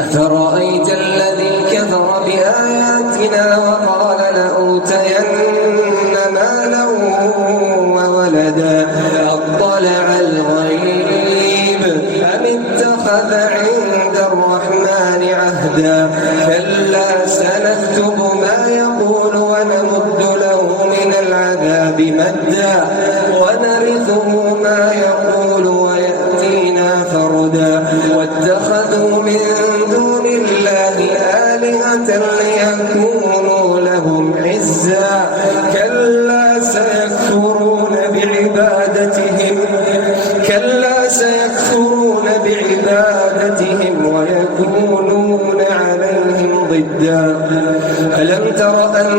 أفرأيت الذي كفر بآياتنا وقال لأوتين مالا وولدا أطلع الغيب أم اتخذ عند الرحمن عهدا كلا سنكتب ما يقول ونمد له من العذاب مدا ونرثه ما يقول ويأتينا فردا واتخذوا من دون الله آلهة ليكونوا لهم عزا كلا سيكفرون بعبادتهم ويكونون عليهم ضدا ألم تر أنا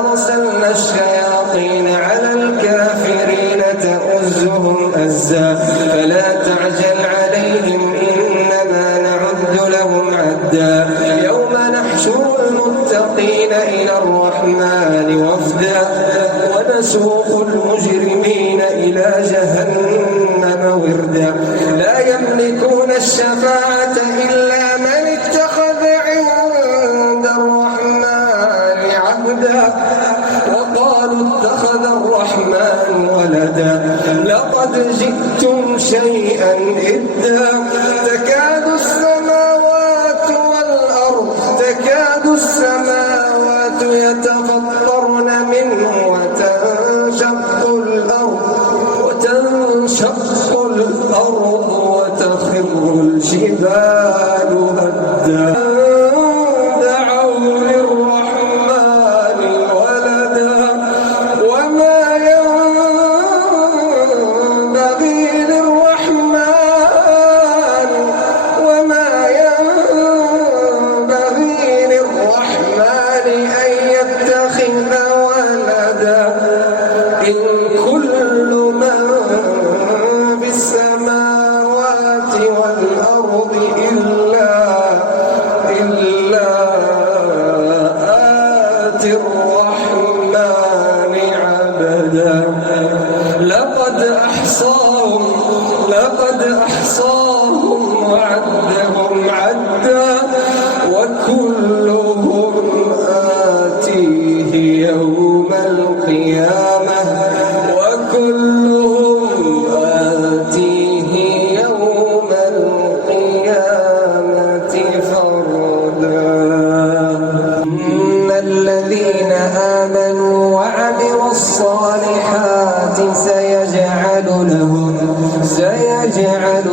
أرسلنا الشياطين على الكافرين تؤزهم أزا فلا تعجل عليهم إنما نعد لهم عدا يوم نحشر المتقين إلى الرحمن وفدا ونسوق المجرمين إلى جهنم وردا لا يملكون الشفاعة إلا من اتخذ عند الرحمن عهدا وقالوا اتخذ الرحمن ولدا لقد جئتم شيئا إدا تكاد السماوات يتفطرن منه وتنشق الأرض وتخر الجبال هدا دعوا للرحمن ولدا وما ينبغي للرحمن أن يتخذ ولدا إن كل من في السماوات والأرض إلا آتي الرحمن عبدا لقد أحصاهم وعدهم عدا وكلهم آتيه يوم القيامة فردا إن الذين آمنوا وعملوا الصالحات سيجعل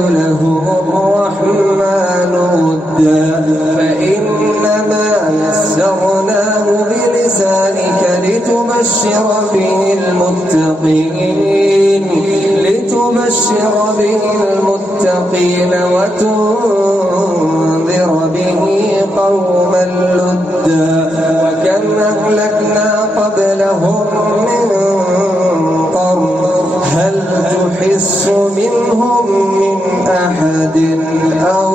لهم الرحمن ودا فإنما يسرناه بلسانك لتبشر به المتقين وتنذر به قوما لدا وكم أهلكنا قبلهم من قرن هل تحس منهم من أحد أو